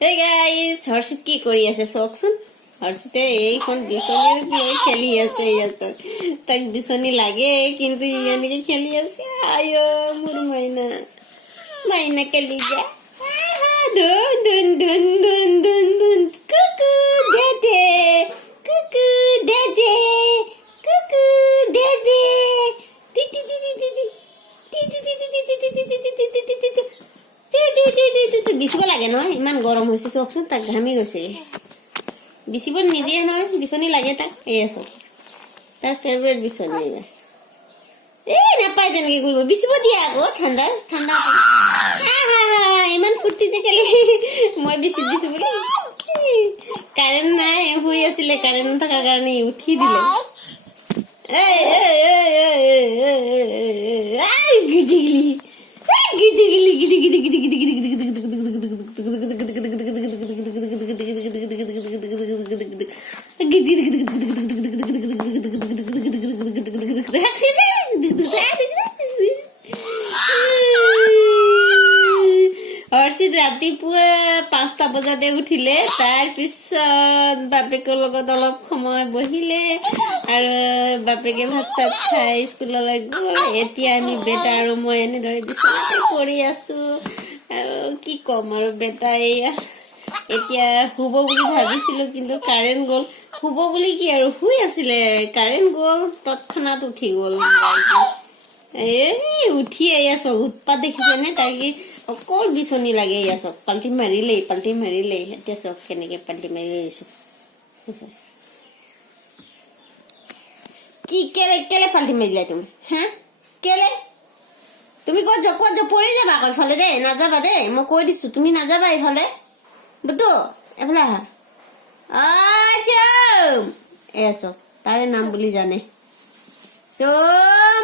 Hey guys, হৰ্ষিত কি কৰি আছে চকচোন। হৰ্ষিতে এইখন বিচনীৰ লৈ খেলি আছে ইয়াত। তাক বিচনী লাগে কিন্তু ইয়ানিকে খেলি আছে। আয়ো মোৰ মাইনা। মাইনা খেলি যা। দুন দুন দুন দুন দুন দুন কুকু দেদে। কুকু দেদে। কুকু দেদে। টি টি টি টি টি। টি টি টি টি টি টি টি টি টি। বিচিব লাগে নহয়, ইমান গৰম হৈছে চকচোন, তাক ঘামি গৈছে। বিচিব নিদিয়ে নহয়, বিচনী লাগে তাক। এয়া চক তাৰ ফেভৰেট বিচনী। এই নাপায় তেনেকে কৰিব, বিচিব দিয়া আকৌ। ঠাণ্ডা ঠাণ্ডা ইমান ফূৰ্তিতে খেলি মই বিচি দিছো বুলি। কাৰেণ্ট নাই, শুই আছিলে, কাৰেণ্ট নথকাৰ কাৰণে উঠি দিলে। হৰ্ষিত ৰাতিপুৱা 5টা বজাতে উঠিলে, তাৰ পিছত বাপেকৰ লগত অলপ সময় বহিলে আৰু বাপেকে ভাত চাত খাই স্কুললৈ গ'ল। এতিয়া আমি বেটা আৰু মই এনেদৰে বিচনাতে পৰি আছো আৰু কি ক'ম আৰু। বেটা এয়া এতিয়া শুব বুলি ভাবিছিলো কিন্তু কাৰেণ্ট গ'ল। শুব বুলি কি আৰু শুই আছিলে, কাৰেণ্ট গ'ল, তৎক্ষণাত উঠি গ'ল। উঠি এয়া চক উৎপাত দেখিছেনে? তাইক অকল বিচনী লাগে। এয়া চক পাল্টি মাৰিলেই পাল্টি মাৰিলেই। এতিয়া চক কেনেকে পাল্টি মাৰি আহিছো। কি কেলে কেলে পাল্টি মাৰিলা তুমি? হা কেলে? তুমি ক'ত যোৱা পৰি যাবা আকৌ ইফালে দেই, নাযাবা দেই, মই কৈ দিছো। তুমি নাযাবা ইফালে। বুটু এফালে আহা। চম এয়া চক তাৰে নাম বুলি জানে। চম